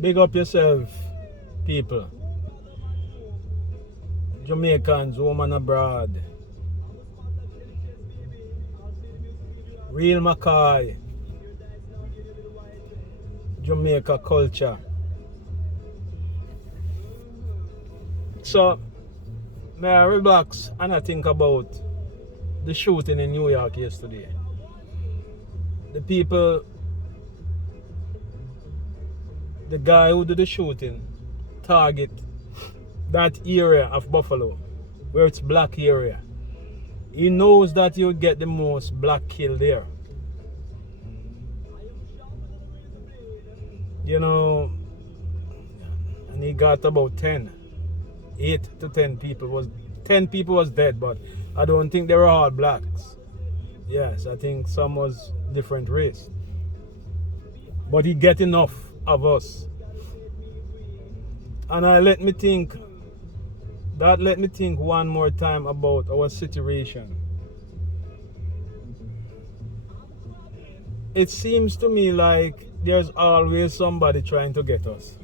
Big up yourself, people. Jamaicans, woman abroad. Real McCoy. Jamaica culture. So, may I relax and I think about the shooting in New York yesterday. The people, the guy who did the shooting, target that area of Buffalo, where it's black area. He knows that he would get the most black kill there. You know, and he got about 10. 8 to 10 people was 10 people was dead, but I don't think they were all blacks. Yes, I think some was different race. But he get enough of us. And let me think one more time about our situation. It seems to me like there's always somebody trying to get us.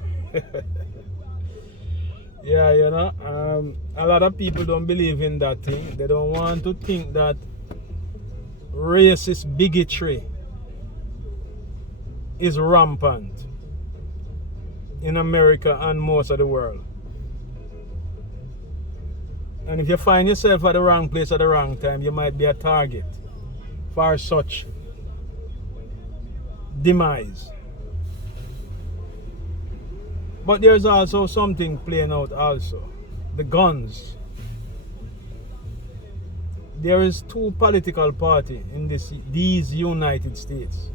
Yeah, you know, a lot of people don't believe in that thing. They don't want to think that racist bigotry is rampant in America and most of the world. And if you find yourself at the wrong place at the wrong time, you might be a target for such demise. But there's also something playing out also. The guns. There is two political parties in these United States.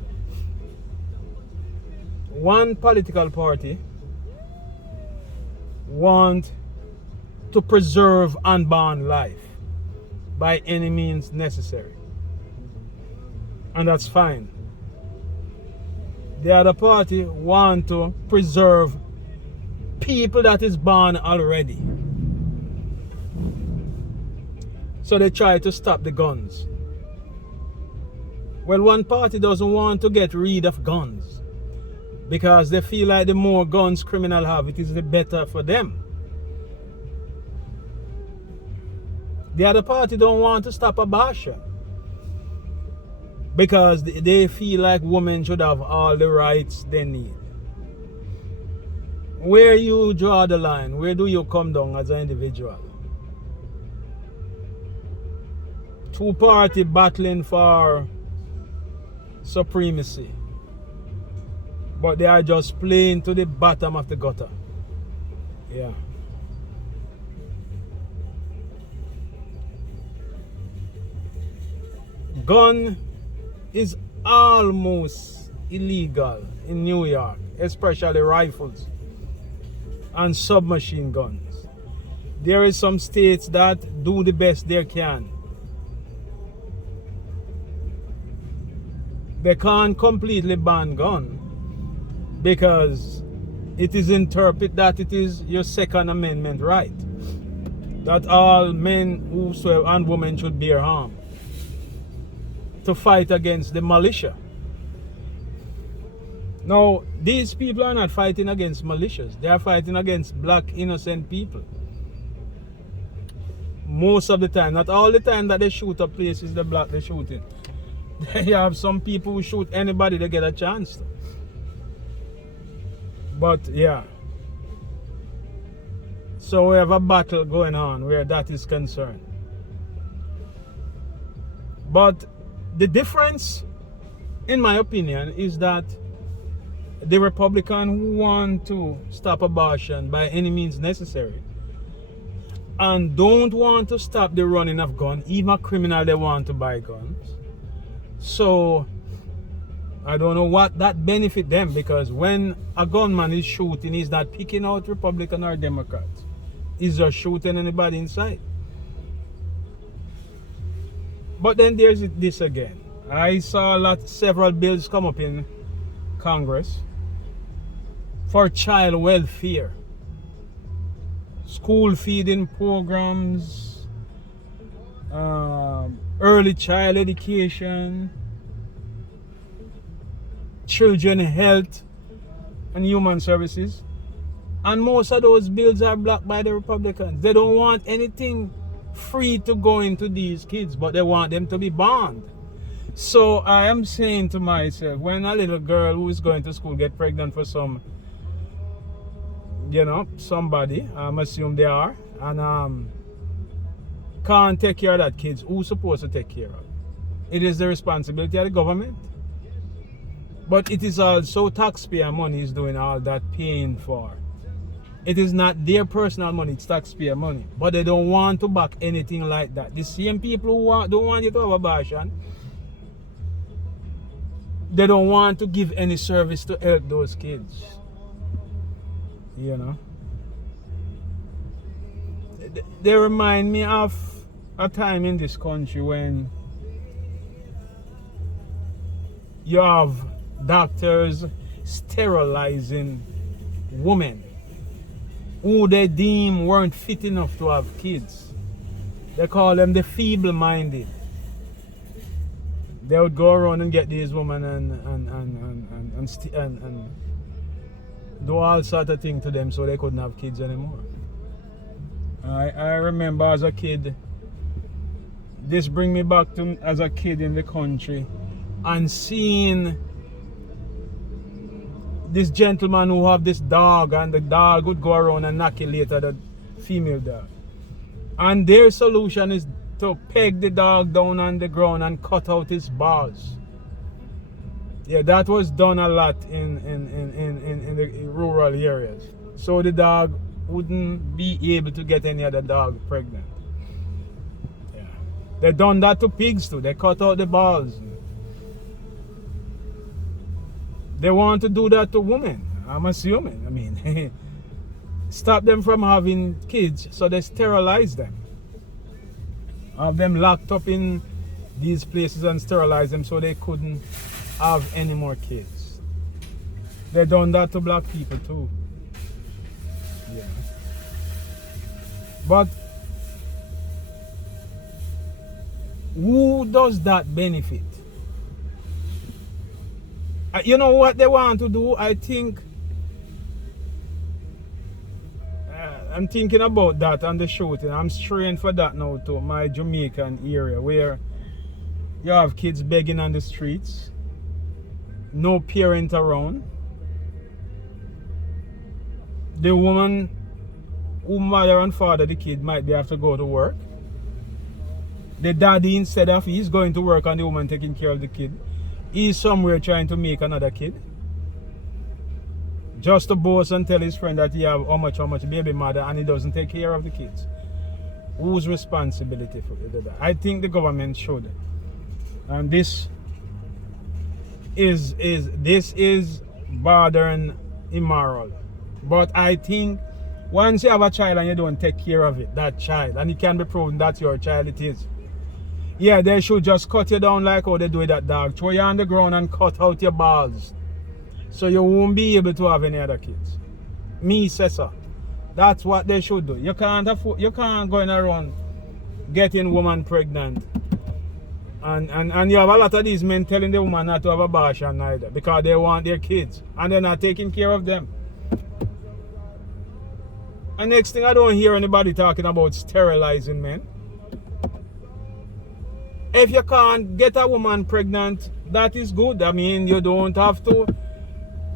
One political party want to preserve unborn life by any means necessary. And that's fine. The other party want to preserve people that is born already. So they try to stop the guns. Well, one party doesn't want to get rid of guns because they feel like the more guns criminals have, it is the better for them. The other party don't want to stop abortion because they feel like women should have all the rights they need. Where you draw the line? Where do you come down as an individual? Two parties battling for supremacy, but they are just playing to the bottom of the gutter. Yeah. Gun is almost illegal in New York, especially rifles and submachine guns. There is some states that do the best they can. They can't completely ban gun because it is interpreted that it is your Second Amendment right, that all men whosoever and women should bear arms to fight against the militia. Now, these people are not fighting against militias. They are fighting against black innocent people. Most of the time, not all the time that they shoot up places, the black they're shooting. They have some people who shoot anybody they get a chance to. But yeah. So we have a battle going on where that is concerned. But the difference, in my opinion, is that the Republican who want to stop abortion by any means necessary and don't want to stop the running of guns, even a criminal they want to buy guns. So I don't know what that benefit them, because when a gunman is shooting, he's not picking out Republican or Democrats. He's just shooting anybody inside. But then there's this again. I saw several bills come up in Congress for child welfare, school feeding programs, early child education, children health and Human Services. And most of those bills are blocked by the Republicans. They don't want anything free to go into these kids, but they want them to be banned. So I am saying to myself, when a little girl who is going to school get pregnant for some, somebody, I'm assuming they are, and can't take care of that kids, who's supposed to take care of? It is the responsibility of the government. But it is also taxpayer money is doing all that paying for. It is not their personal money, it's taxpayer money. But they don't want to back anything like that. The same people who don't want you to have abortion, they don't want to give any service to help those kids. They remind me of a time in this country when you have doctors sterilizing women who they deem weren't fit enough to have kids. They call them the feeble-minded. They would go around and get these women and do all sort of things to them so they couldn't have kids anymore. I remember as a kid, this bring me back to as a kid in the country and seeing this gentleman who have this dog, and the dog would go around and inoculate the female dog. And their solution is to peg the dog down on the ground and cut out his balls. Yeah, that was done a lot in the rural areas. So the dog wouldn't be able to get any other dog pregnant. Yeah. They done that to pigs too. They cut out the balls. They want to do that to women, I'm assuming. I mean, stop them from having kids, so they sterilize them. Have them locked up in these places and sterilize them so they couldn't have any more kids. They done that to black people too. Yeah. But who does that benefit? You know what they want to do? I think I'm thinking about that on the shooting. I'm straying for that now to my Jamaican area where you have kids begging on the streets, no parent around. The woman who mother and father the kid might be have to go to work. The daddy, instead of he's going to work and the woman taking care of the kid, he's somewhere trying to make another kid. Just to boast and tell his friend that he have how much baby mother and he doesn't take care of the kids. Whose responsibility for that? I think the government should. And this is bordering immoral. But I think once you have a child and you don't take care of it, that child, and it can be proven that's your child, it is. Yeah, they should just cut you down like how they do with that dog. Throw you on the ground and cut out your balls. So you won't be able to have any other kids. Me say so. That's what they should do. You can't go in around getting woman pregnant. And you have a lot of these men telling the woman not to have abortion either because they want their kids and they're not taking care of them. And next thing, I don't hear anybody talking about sterilizing men. If you can't get a woman pregnant, that is good. I mean, you don't have to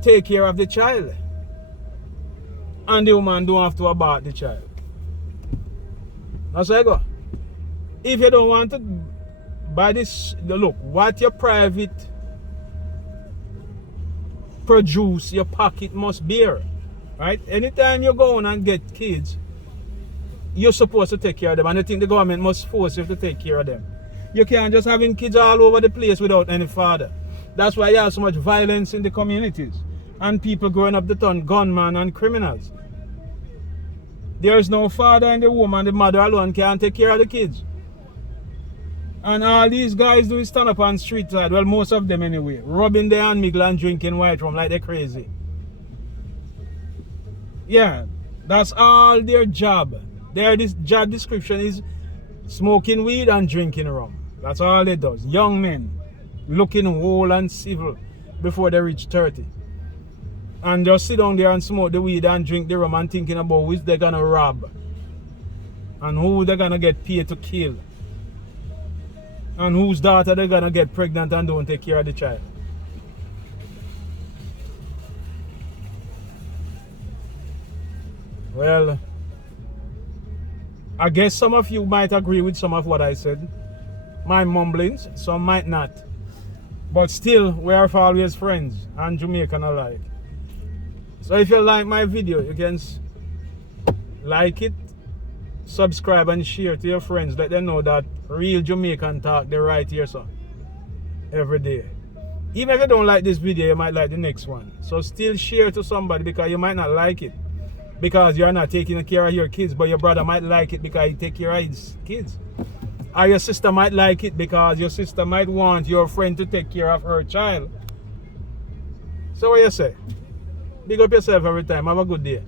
take care of the child. And the woman don't have to abort the child. That's how I go. If you don't want to buy this, look, what your private produce, your pocket must bear. Right? Anytime you go on and get kids, you're supposed to take care of them. And I think the government must force you to take care of them. You can't just having kids all over the place without any father. That's why you have so much violence in the communities. And people growing up to turn gunmen and criminals. There is no father in the woman, the mother alone can't take care of the kids. And all these guys do is stand up on the street side, well most of them anyway, rubbing their hand miggle and drinking white rum like they're crazy. Yeah, that's all their job. Their job description is smoking weed and drinking rum. That's all they does. Young men looking whole and civil before they reach 30. and just sit down there and smoke the weed and drink the rum and thinking about which they're gonna rob and who they're gonna get paid to kill and whose daughter they're gonna get pregnant and don't take care of the child. Well, I guess some of you might agree with some of what I said. My mumblings, some might not. But still, we are always friends and Jamaican alike. So if you like my video, you can like it, subscribe and share to your friends. Let them know that real Jamaican talk they right here, so every day. Even if you don't like this video, you might like the next one. So still share to somebody because you might not like it because you're not taking care of your kids, but your brother might like it because he take care of his kids. Or your sister might like it because your sister might want your friend to take care of her child. So what you say? Big up yourself every time. Have a good day.